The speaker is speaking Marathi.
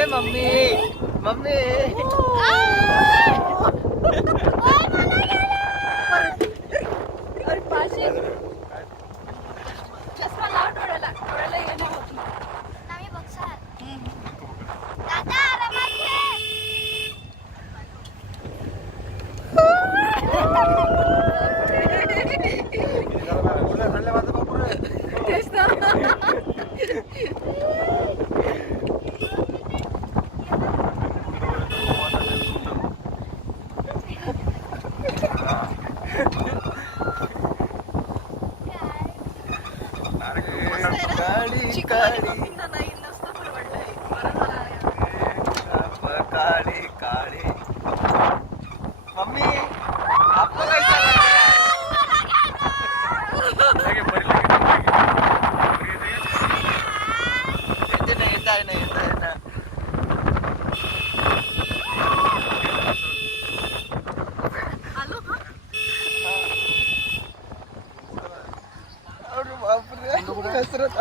ए मम्मी मम्मी चष्मा लाव डोळ्याला डोळ्याला येणं होत नाही. तेच ना. काळी चिकवाली काळी मम्मींना नाही नसतं परवडलंय. बरं झालं यार. काळी काळी मम्मी आपको कैसा लग रहा है? येते ना येत आहे ना येत आहे ना आलो का? अरे बापरे कसरत